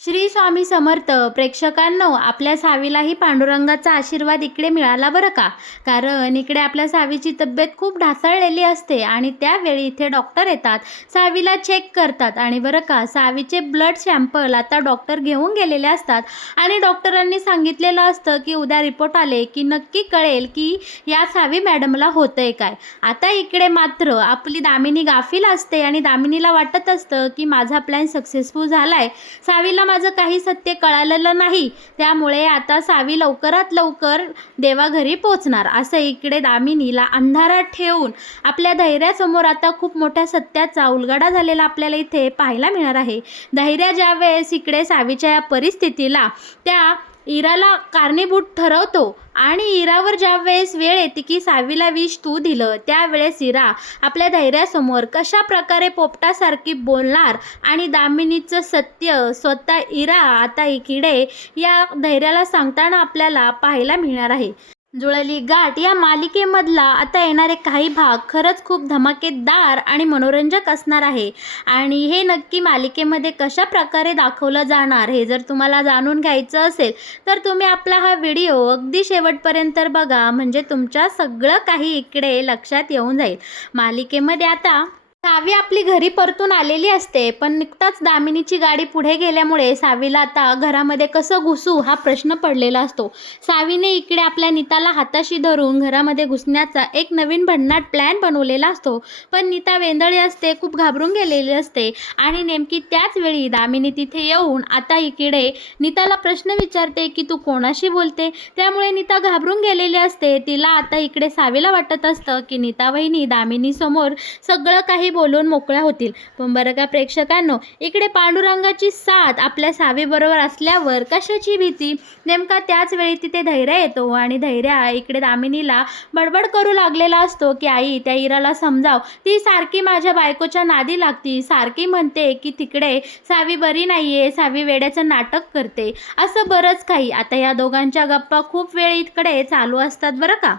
श्री स्वामी समर्थ प्रेक्षकांनो, आपल्या सावीलाही पांडुरंगाचा आशीर्वाद इकडे मिळाला बरं का. कारण इकडे आपल्या सावीची तब्येत खूप ढासळलेली असते आणि त्यावेळी इथे डॉक्टर येतात, सावीला चेक करतात. आणि बरं का, सावीचे ब्लड सॅम्पल आता डॉक्टर घेऊन गेलेले असतात आणि डॉक्टरांनी सांगितलेलं असतं की उद्या रिपोर्ट आले की नक्की कळेल की या सावी मॅडमला होतंय काय. आता इकडे मात्र आपली दामिनी गाफील असते आणि दामिनीला वाटत असतं की माझा प्लॅन सक्सेसफुल झालाय, सावीला माझं काही सत्य कळालेलं नाही, त्यामुळे आता सावी लवकरात लवकर देवाघरी पोचणार, असं इकडे दामिनीला अंधारात ठेवून आपल्या धैर्यासमोर आता खूप मोठ्या सत्याचा उलगडा झालेला आपल्याला इथे पाहायला मिळणार आहे. धैर्य ज्यावेळेस इकडे सावीच्या या परिस्थितीला त्या इराला कारणीभूत ठरवतो आणि इरावर ज्यावेळेस वेळ येते की सावीला विष तू दिलं, त्यावेळेस इरा आपल्या धैर्यासमोर कशा प्रकारे पोपटासारखी बोलणार आणि दामिनीचं सत्य स्वतः इरा आता इकडे या धैर्याला सांगताना आपल्याला पाहायला मिळणार आहे. जुळली गाठ या मालिकेमधला आता येणारे काही भाग खरंच खूप धमाकेदार आणि मनोरंजक असणार आहे. आणि हे नक्की मालिकेमध्ये कशा प्रकारे दाखवलं जाणार हे जर तुम्हाला जाणून घ्यायचं असेल तर तुम्ही आपला हा व्हिडिओ अगदी शेवटपर्यंत बघा, म्हणजे तुमच्या सगळं काही इकडे लक्षात येऊन जाईल. मालिकेमध्ये आता सावी आपली घरी परतून आलेली असते, पण नुकताच दामिनीची गाडी पुढे गेल्यामुळे सावीला आता घरामध्ये कसं घुसू हा प्रश्न पडलेला असतो. सावीने इकडे आपल्या नीताला हाताशी धरून घरामध्ये घुसण्याचा एक नवीन भन्नाट प्लॅन बनवलेला असतो, पण नीता वेंदळी असते, खूप घाबरून गेलेली असते. आणि नेमकी त्याच वेळी दामिनी तिथे येऊन आता इकडे नीताला प्रश्न विचारते की तू कोणाशी बोलते, त्यामुळे नीता घाबरून गेलेली असते. तिला आता इकडे सावीला वाटत असतं की नीता वहिनी दामिनीसमोर सगळं काही बोलून मोकळ्या होतील. पण बरं का प्रेक्षकांनो, इकडे पांडुरंगाची साथ आपल्या सावीबरोबर असल्यावर कशाची भीती. नेमका त्याच वेळी तिथे धैर्य येतो आणि धैर्य इकडे दामिनीला बडबड करू लागलेला असतो की आई, त्या इराला समजाव, ती सारखी माझ्या बायकोच्या नादी लागती, सारखी म्हणते की तिकडे सावी बरी नाहीये, सावी वेड्याचं नाटक करते, असं बरंच काही. आता या दोघांच्या गप्पा खूप वेळ इकडे चालू असतात बरं का.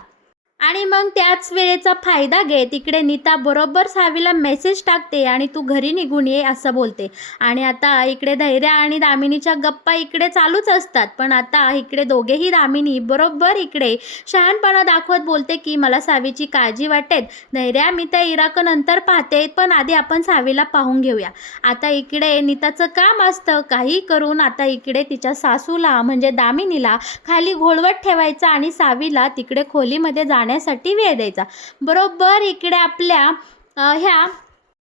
आणि मग त्याच वेळेचा फायदा घेत इकडे नीता बरोबर सावीला मेसेज टाकते आणि तू घरी निघून ये असं बोलते. आणि आता इकडे धैर्य आणि दामिनीच्या गप्पा इकडे चालूच असतात, पण आता इकडे दोघेही दामिनी बरोबर इकडे शहाणपणा दाखवत बोलते की मला सावीची काळजी वाटेल, धैर्य मी त्या इराक नंतर पाहते, पण आधी आपण सावीला पाहून घेऊया. आता इकडे नीताचं काम असतं काही करून आता इकडे तिच्या सासूला म्हणजे दामिनीला खाली घोळवत ठेवायचं आणि सावीला तिकडे खोलीमध्ये जाण्यासाठी वेळ द्यायचा. बरोबर इकडे आपल्या ह्या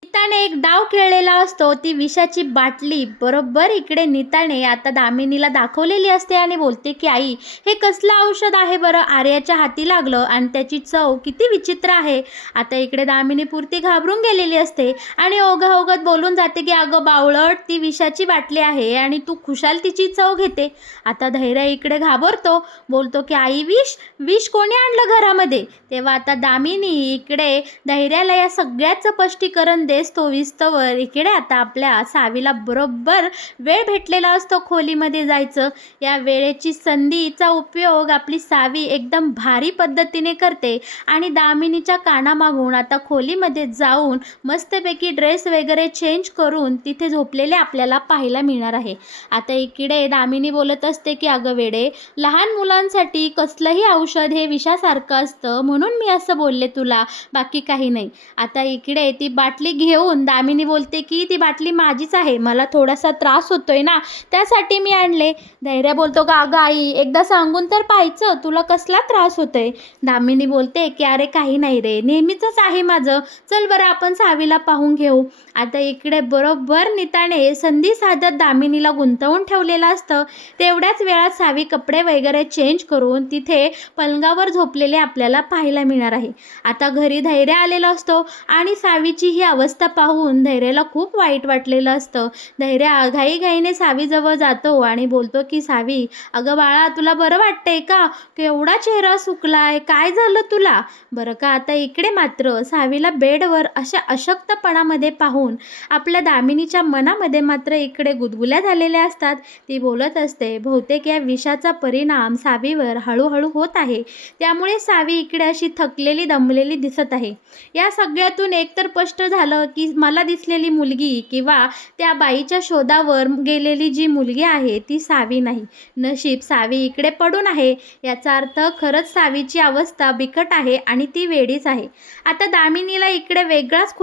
नीताने एक डाव खेळलेला असतो, ती विषाची बाटली बरोबर इकडे नीताने आता दामिनीला दाखवलेली असते आणि बोलते की आई, हे कसलं औषध आहे बरं, आर्याच्या हाती लागलं आणि त्याची चव किती विचित्र आहे. आता इकडे दामिनी पुरती घाबरून गेलेली असते आणि ओघाओघत बोलून जाते की अगं बावळट, ती विषाची बाटली आहे आणि तू खुशाल तिची चव घेते. आता धैर्य इकडे घाबरतो, बोलतो की आई, विष विष कोणी आणलं घरामध्ये. तेव्हा आता दामिनी इकडे धैर्याला या सगळ्याचं स्पष्टीकरण देतो विस्तवर. इकडे आता आपल्या सावीला बरोबर वेळ भेटलेला असतो खोलीमध्ये जायचं. या वेळेची संधीचा उपयोग आपली सावी एकदम भारी पद्धतीने करते आणि दामिनीच्या कानामागून आता खोलीमध्ये जाऊन मस्तपैकी ड्रेस वगैरे चेंज करून तिथे झोपलेले आपल्याला पाहायला मिळणार आहे. आता इकडे दामिनी बोलत असते की अगं वेडे, लहान मुलांसाठी कसलंही औषध हे विषासारखं असतं, म्हणून मी असं बोलले तुला, बाकी काही नाही. आता इकडे ती बाटली घेऊन दामिनी बोलते की ती बाटली माझीच आहे, मला थोडासा त्रास होतोय ना, त्यासाठी मी आणले. धैर्य बोलतो का अगं आई, एकदा सांगून तर पाहायचं, तुला कसला त्रास होतोय. दामिनी बोलते की अरे काही नाही रे, नेहमीचंच आहे माझं, चल बरं आपण सावीला पाहून घेऊ. आता इकडे बरोबर नीताने संधी साधत दामिनीला गुंतवून ठेवलेलं असतं. तेवढ्याच वेळात सावी कपडे वगैरे चेंज करून तिथे पलंगावर झोपलेले आपल्याला पाहायला मिळणार आहे. आता घरी धैर्य आलेला असतो आणि सावीची ही अवस्था पाहून धैर्याला खूप वाईट वाटलेलं असतं. धैर्य घाईघाईने सावीजवळ जातो आणि बोलतो की सावी, अगं बाळा, तुला बरं वाटतंय का, केवढा चेहरा सुकलाय, काय झालं तुला. बरं का आता इकडे मात्र सावीला बेडवर अशा अशक्तपणामध्ये पाहून आपल्या दामिनीच्या मनामध्ये मात्र इकडे गुदगुल्या झालेल्या असतात. ती बोलत असते, बहुतेक या विषाचा परिणाम सावीवर हळूहळू होत आहे, त्यामुळे सावी इकडे अशी थकलेली दमलेली दिसत आहे. या सगळ्यातून एकतर स्पष्ट झालं असतं की मला दिसलेली मुलगी किंवा त्या बाईच्या शोधावर गेलेली जी मुलगी आहे ती सावी नाही. नशीब सावी इकडे पडून आहे. याचा अर्थ खरंच सावीची अवस्था बिकट आहे आणि ती वेडीच आहे. आता दामिनीला इकडे वेगळाच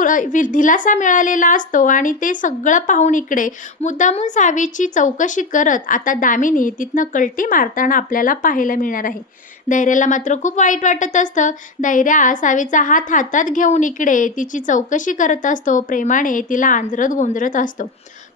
दिलासा मिळालेला असतो आणि ते सगळं पाहून इकडे मुद्दामून सावीची चौकशी करत आता दामिनी तिथनं कल्टी मारताना आपल्याला पाहायला मिळणार आहे. धैर्याला मात्र खूप वाईट वाटत असतं. धैर्या सावीचा हात हातात घेऊन इकडे तिची चौकशी करत असतो. प्रेमाने तिला आंजरत गोंजरत असतो.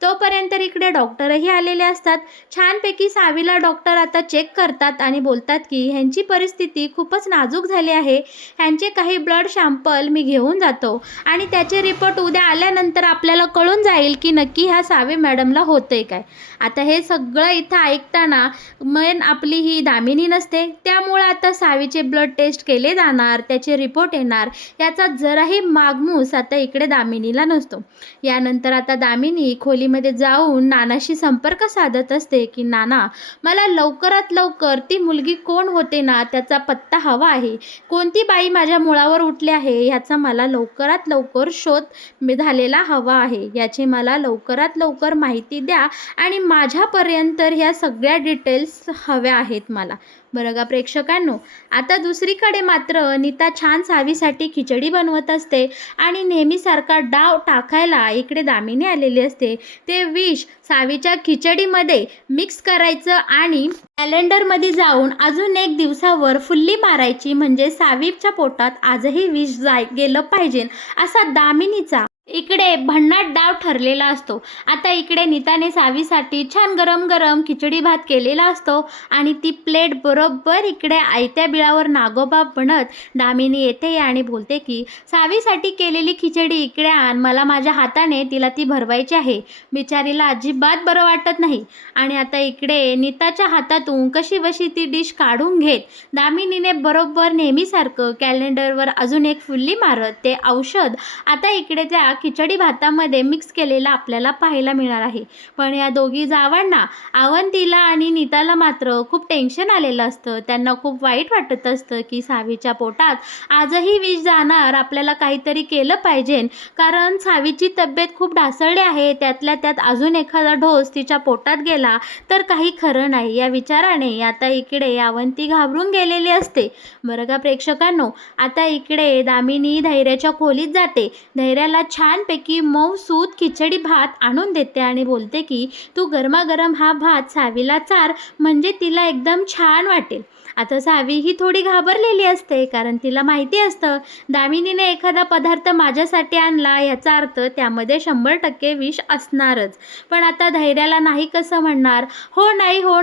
तोपर्यंत इकडे डॉक्टरही आलेले असतात. छानपैकी सावीला डॉक्टर आता चेक करतात आणि बोलतात की ह्यांची परिस्थिती खूपच नाजूक झाली आहे. ह्यांचे काही ब्लड सॅम्पल मी घेऊन जातो आणि त्याचे रिपोर्ट उद्या आल्यानंतर आपल्याला कळून जाईल की नक्की ह्या सावी मॅडमला होतंय काय. आता हे सगळं इथं ऐकताना मन आपली ही दामिनी नसते. त्यामुळे आता सावीचे ब्लड टेस्ट केले जाणार, त्याचे रिपोर्ट येणार, याचा जराही मागमूस आता इकडे दामिनीला नसतो. यानंतर आता दामिनी खोलीमध्ये जाऊन नानाशी संपर्क साधत असते की नाना, मला लवकरात लवकर ती मुलगी कोण होते ना त्याचा पत्ता हवा आहे. कोणती बाई माझ्या मुळावर उठली आहे ह्याचा मला लवकरात लवकर शोध झालेला हवा आहे. याची मला लवकरात लवकर माहिती द्या आणि माझ्यापर्यंत ह्या सगळ्या डिटेल्स हव्या आहेत मला. बरं का प्रेक्षकांनो, आता दुसरीकडे मात्र नीता छान सावीसाठी खिचडी बनवत असते आणि नेहमीसारखा डाव टाकायला इकडे दामिनी आलेली असते. ते विष सावीच्या खिचडीमध्ये मिक्स करायचं आणि कॅलेंडरमध्ये जाऊन अजून एक दिवसावर फुल्ली मारायची, म्हणजे सावीच्या पोटात आजही विष गेलं पाहिजे असा दामिनीचा इकडे भन्नाट डाव ठरलेला असतो. आता इकडे नीताने सावीसाठी छान गरम गरम खिचडी भात केलेला असतो आणि ती प्लेट बरोबर इकडे आयत्या बिळावर नागोबा बनत दामिनी येते आणि बोलते की सावीसाठी केलेली खिचडी इकडे आण, मला माझ्या हाताने तिला ती भरवायची आहे. बिचारीला अजिबात बरं वाटत नाही आणि आता इकडे नीताच्या हातातून कशी बशी ती डिश काढून घेत दामिनीने बरोबर नेहमीसारखं कॅलेंडरवर अजून एक फुल्ली मारत ते औषध आता इकडे त्या खिचडी भातामध्ये मिक्स केलेला आपल्याला पाहायला मिळणार आहे. पण या दोघी जावांना, अवंतीला आणि नीताला मात्र खूप टेन्शन आलेलं असतं. त्यांना खूप वाईट वाटत असतं की सावीच्या पोटात आजही विष जाणार, आपल्याला काहीतरी केलं पाहिजे, कारण सावीची तब्येत खूप ढासळली आहे. त्यातल्या त्यात अजून एखादा डोस तिच्या पोटात गेला तर काही खरं नाही. या विचाराने आता इकडे अवंती घाबरून गेलेली असते. बरं का प्रेक्षकांनो, आता इकडे दामिनी धैर्याच्या खोलीत जाते. धैर्याला छानपैकी मऊसूत खिचडी भात आणून देते आणि बोलते की तू गरमागरम हा भात सावीला चार, म्हणजे तिला एकदम छान वाटेल. आता सावी ही थोडी घाबरलेली असते, कारण तिला माहिती असतं दामिनीने एखादा पदार्थ माझ्यासाठी आणला याचा अर्थ त्यामध्ये 100% विष असणारच. पण आता धैर्याला नाही कसं म्हणणार. हो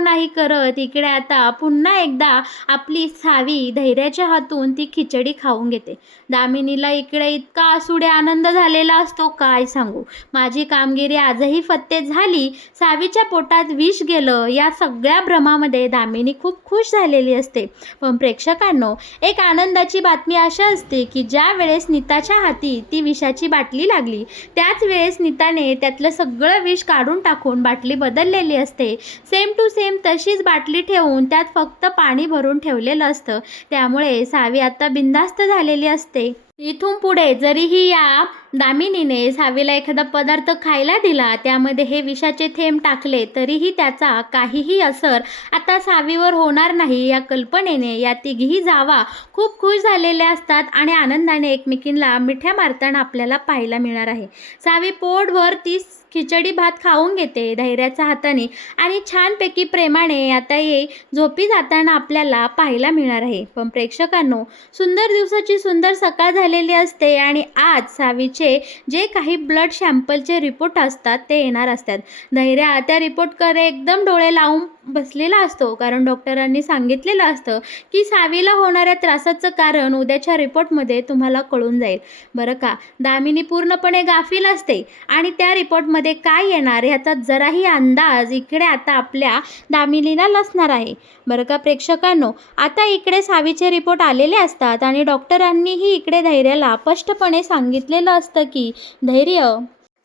नाही करत इकडे आता पुन्हा एकदा आपली सावी धैर्याच्या हातून ती खिचडी खाऊन घेते. दामिनीला इकडे इतका आसुडे आनंद झालेला असतो काय सांगू. माझी कामगिरी आजही फत्ते झाली, सावीच्या पोटात विष गेलं, या सगळ्या भ्रमामध्ये दामिनी खूप खुश झालेली असते. पण प्रेक्षकांनो, एक आनंदाची बातमी अशा असते की ज्या वेळेस नीताच्या हाती ती विषाची बाटली लागली त्याच वेळेस नीताने त्यातलं सगळं विष काढून टाकून बाटली बदललेली असते. सेम टू सेम तशीच बाटली ठेवून त्यात फक्त पाणी भरून ठेवलेलं असतं. त्यामुळे सावी आता बिनधास्त झालेली असते. इथून पुढे जरीही या दामिनीने सावीला एखादा पदार्थ खायला दिला, त्यामध्ये हे विषाचे थेंब टाकले, तरीही त्याचा काहीही असर आता सावीवर होणार नाही. या कल्पनेने या तिघीही जावा खूप खुश झालेल्या असतात आणि आनंदाने एकमेकींना मिठ्या मारताना आपल्याला पाहायला मिळणार आहे. सावी पोटभर ती खिचडी भात खाऊन घेते धैर्याच्या हाताने आणि छानपैकी प्रेमाने आता ये झोपी जाताना आपल्याला पाहायला मिळणार आहे. पण प्रेक्षकांनो, सुंदर दिवसाची सुंदर सकाळ झालेली असते आणि आज सावीचे जे काही ब्लड सॅम्पलचे रिपोर्ट असतात ते येणार असतात. धैर्य त्या रिपोर्टकडे एकदम डोळे लावून बसलेला असतो, कारण डॉक्टरांनी सांगितलेलं असतं की सावीला होणाऱ्या त्रासाचं कारण उद्याच्या रिपोर्टमध्ये तुम्हाला कळून जाईल. बरं का, दामिनी पूर्णपणे गाफील असते आणि त्या रिपोर्टमध्ये काय येणार ह्याचा जराही अंदाज इकडे आता आपल्या दामिनीला नसणार आहे. बरं का प्रेक्षकांनो, आता इकडे सावीचे रिपोर्ट आलेले असतात आणि डॉक्टरांनीही इकडे धैर्याला स्पष्टपणे सांगितलेलं असतं की धैर्य,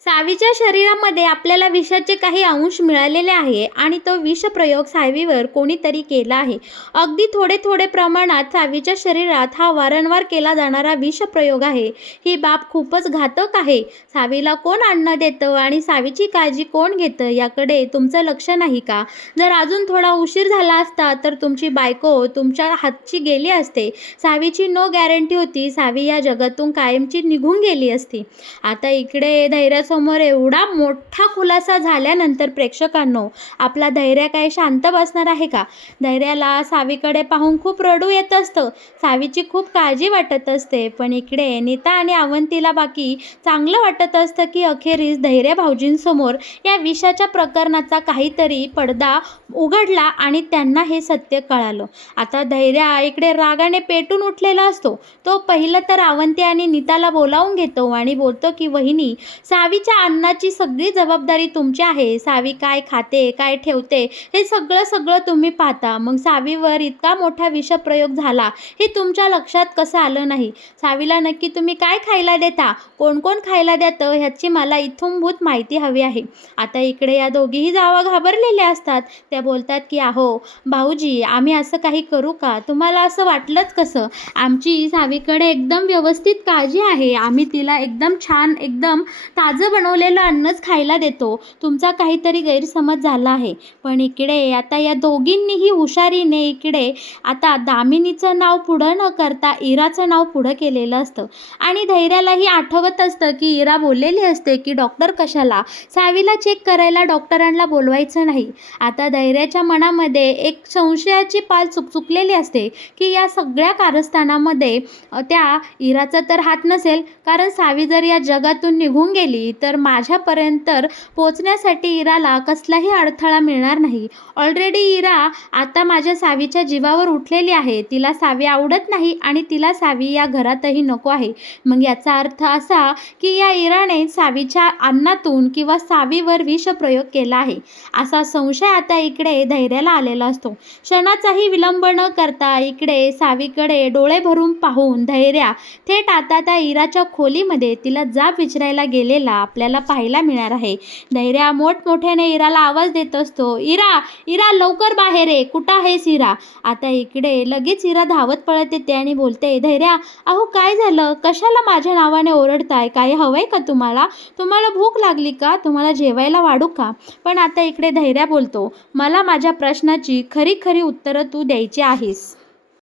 सावीच्या शरीरामध्ये आपल्याला विषाचे काही अंश मिळालेले आहे आणि तो विषप्रयोग सावीवर कोणीतरी केला आहे. अगदी थोडे थोडे प्रमाणात सावीच्या शरीरात हा वारंवार केला जाणारा विषप्रयोग आहे. ही बाब खूपच घातक आहे. सावीला कोण अन्न देतं आणि सावीची काळजी कोण घेतं याकडे तुमचं लक्ष नाही का? जर अजून थोडा उशीर झाला असता तर तुमची बायको तुमच्या हातची गेली असते. सावीची नो गॅरंटी होती. सावी या जगातून कायमची निघून गेली असती. आता इकडे धैर्यासमोर एवढा मोठा खुलासा झाल्यानंतर प्रेक्षकांनो, आपला धैर्य काय शांत बसणार आहे का? धैर्याला सावीकडे पाहून खूप रडू येत असतं. सावीची खूप काळजी वाटत असते. पण इकडे नीता आणि अवंतीला बाकी चांगलं वाटत असतं की अखेरीस धैर्य भाऊजींसमोर या विषाच्या प्रकरणाचा काहीतरी पडदा उघडला आणि त्यांना हे सत्य कळालं. आता धैर्य इकडे रागाने पेटून उठलेला असतो. तो पहिलं तर अवंती आणि नीताला बोलावून घेतो आणि बोलतो की वहिनी, सावीच्या अन्नाची सगळी जबाबदारी तुमची आहे. सावी काय खाते, काय ठेवते हे सगळं तुम्ही पाहता. मग सावीवर इतका मोठा विषप्रयोग झाला हे तुमच्या लक्षात कसं आलं नाही? सावीला नक्की तुम्ही काय खायला देता, कोण कोण खायला देतं ह्याची मला इत्थंभूत माहिती हवी आहे. आता इकडे या दोघीही जावा घाबरलेल्या असतात. त्या बोलतात की अहो भाऊजी, आम्ही असं काही करू का? तुम्हाला असं वाटलंच कसं? आमची सावीकडे एकदम व्यवस्थित काळजी आहे. आम्ही तिला एकदम छान, एकदम ताजं बनवलेलं अन्नच खायला देतो. तुमचा काहीतरी गैरसमज झाला आहे. पण इकडे आता या दोघींनीही हुशारीने इकडे आता दामिनीचं नाव पुढं न करता इराचं नाव पुढं केलेलं असतं. आणि धैर्यालाही आठवत असतं की इरा बोललेली असते की डॉक्टर कशाला, सावीला चेक करायला डॉक्टरांना बोलवायचं नाही. आता धैर्याच्या मनामध्ये एक संशयाची पाल चुकचुकलेली असते की या सगळ्या कारस्थानामध्ये त्या इराचा तर हात नसेल, कारण सावी जर या जगातून निघून गेली तर माझ्यापर्यंत पोचण्यासाठी इराला कसलाही अडथळा मिळणार नाही. ऑलरेडी इरा आता माझ्या सावीच्या जीवावर उठलेली आहे. तिला सावी आवडत नाही आणि तिला सावी या घरातही नको आहे. मग याचा अर्थ असा की या इराने सावीच्या अन्नातून किंवा सावीवर विषप्रयोग केला आहे, असा संशय आता इकडे धैर्याला आलेला असतो. क्षणाचाही विलंब न करता इकडे सावीकडे डोळे भरून पाहून धैर्य थेट आता त्या इराच्या खोलीमध्ये तिला जाब विचारायला गेलेला आपल्याला पाहायला मिळणार आहे. धैर्य मोठमोठ्याने इराला आवाज देत असतो, इरा, इरा लवकर बाहेर ये, कुठं आहेस इरा? आता इकडे लगेच इरा धावत पळत येते आणि बोलते, धैर्य, अहो काय झालं? कशाला माझ्या नावाने ओरडताय? काही हवंय का तुम्हाला? तुम्हाला भूक लागली का? तुम्हाला जेवायला वाढू का? पण आता इकडे धैर्य बोलतो, मला माझ्या प्रश्नाची खरी खरी उत्तरं तू द्यायची आहेस.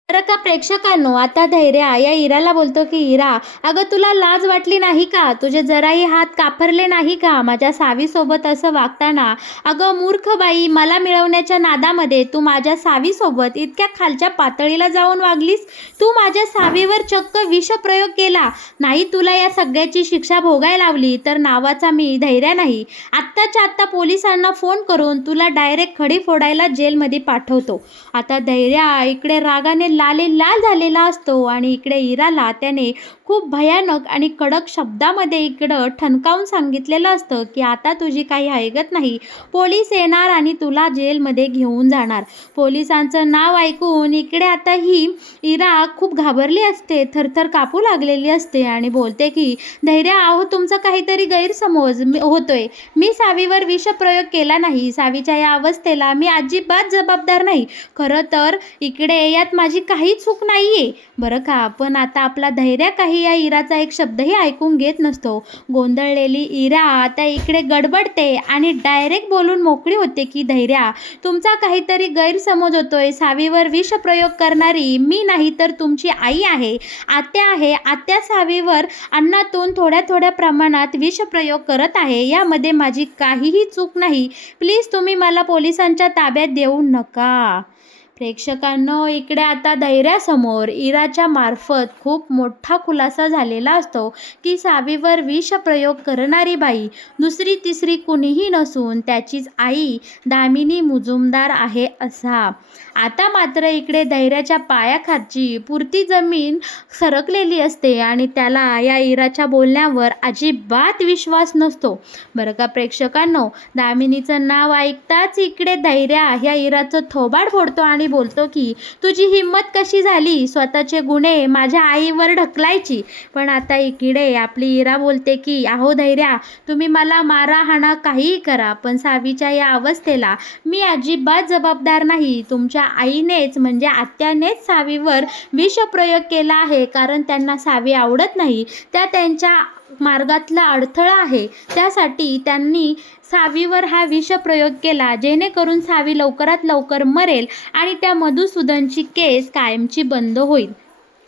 बरं का प्रेक्षकांनो, आता धैर्य या इराला बोलतो की इरा, अगं तुला लाज वाटली नाही का? तुझे जराही हात कापरले नाही का माझ्या सावीसोबत असं वागताना? अगं मूर्ख बाई, मला मिळवण्याच्या नादामध्ये तू माझ्या सावीसोबत इतक्या खालच्या पातळीला जाऊन वागलीस. तू माझ्या सावीवर चक्क विषप्रयोग केला. नाही तुला या सगळ्याची शिक्षा भोगायला लावली तर नावाचा मी धैर्य नाही. आत्ताच्या आत्ता पोलिसांना फोन करून तुला डायरेक्ट खडी फोडायला जेलमध्ये पाठवतो. आता धैर्य इकडे रागाने लाल झालेला असतो आणि इकडे इराला त्याने खूप भयानक आणि कडक शब्दामध्ये इकडं ठणकावून सांगितलेलं असतं की आता तुझी काही ऐकत नाही. पोलीस येणार आणि तुला जेलमध्ये घेऊन जाणार. पोलिसांचं नाव ऐकून इकडे आता ही इरा खूप घाबरली असते, थरथर कापू लागलेली असते आणि बोलते की धैर्य, अहो तुमचा काहीतरी गैरसमज होतोय. मी सावीवर विषप्रयोग केला नाही. सावीच्या या अवस्थेला मी अजिबात जबाबदार नाही. खरं तर इकडे यात माझी काही चूक नाहीये बरं का. पण आता आपला धैर्य काही या इराचा एक शब्दही ऐकून घेत नसतो. गोंधळलेली इरा आता इकडे गडबडते आणि डायरेक्ट बोलून मोकळी होते की धैर्य, तुमचा काहीतरी गैरसमज होतोय. सावीवर विषप्रयोग करणारी मी नाही तर तुमची आई आहे, आत्या आहे. आत्या सावीवर अन्नातून थोड्या थोड्या प्रमाणात विषप्रयोग करत आहे. यामध्ये माझी काहीही चूक नाही. प्लीज तुम्ही मला पोलिसांच्या ताब्यात देऊ नका. प्रेक्षकांनो, इकडे आता धैर्यासमोर इराच्या मार्फत खूप मोठा खुलासा झालेला असतो की सावीवर विषप्रयोग करणारी बाई दुसरी तिसरी कुणीही नसून त्याचीच आई दामिनी मुजुमदार आहे असा. आता मात्र इकडे धैर्याच्या पायाखालची पुरती जमीन सरकलेली असते आणि त्याला या इराच्या बोलण्यावर अजिबात विश्वास नसतो बरं का प्रेक्षकांनो. दामिनीचं नाव ऐकताच इकडे धैर्य ह्या इराचं थोबाड फोडतो आणि बोलतो की तुझी हिंमत कशी झाली स्वतःचे गुन्हे माझ्या आईवर ढकलायची. पण आता इकडे आपली इरा बोलते की अहो धैर्या, तुम्ही मला मारा हाणा काहीही करा, पण सावीच्या या अवस्थेला मी अजिबात जबाबदार नाही. तुमच्या आईनेच म्हणजे आत्यानेच सावीवर विषप्रयोग केला आहे, कारण त्यांना सावी आवडत नाही. त्या त्यांच्या मार्गातला अडथळा आहे. त्यासाठी त्यांनी सावीवर हा विषप्रयोग केला, जेणेकरून सावी लवकरात लवकर मरेल आणि त्या मधुसूदनची केस कायमची बंद होईल.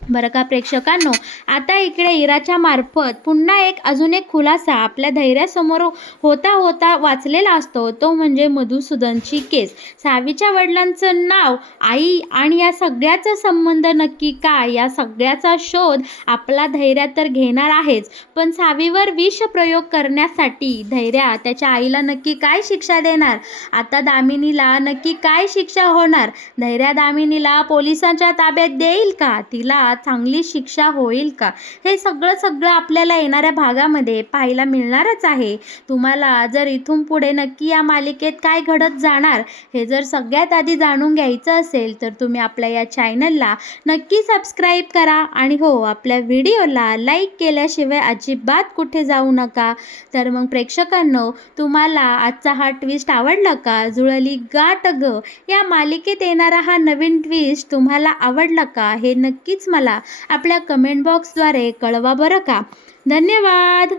बरं का प्रेक्षकांनो, आता इकडे इराच्या मार्फत पुन्हा अजून एक खुलासा आपल्या धैर्यासमोर होता होता वाचलेला असतो, तो म्हणजे मधुसूदनची केस. सावीच्या वडिलांचं नाव, आई आणि या सगळ्याचा संबंध नक्की काय, या सगळ्याचा शोध आपला धैर्या तर घेणार आहेच. पण सावीवर विषप्रयोग करण्यासाठी धैर्या त्याच्या आईला नक्की काय शिक्षा देणार? आता दामिनीला नक्की काय शिक्षा होणार? धैर्या दामिनीला पोलिसांच्या ताब्यात देईल का? तिला चांगली शिक्षा होईल का? हे सगळं आपल्याला येणाऱ्या भागामध्ये पाहायला मिळणारच आहे. तुम्हाला जर इथून पुढे नक्की या मालिकेत काय घडत जाणार हे जर सगळ्यात आधी जाणून घ्यायचं असेल तर तुम्ही आपल्या या चॅनलला नक्की सबस्क्राईब करा आणि हो, आपल्या व्हिडिओला लाईक केल्याशिवाय अजिबात कुठे जाऊ नका. तर मग प्रेक्षकांनो, तुम्हाला आजचा हा ट्विस्ट आवडला का? जुळली गाठ ग या मालिकेत येणारा हा नवीन ट्विस्ट तुम्हाला आवडला का? हे नक्कीच मला आपल्या कमेंट बॉक्सद्वारे कळवा बरं का. धन्यवाद.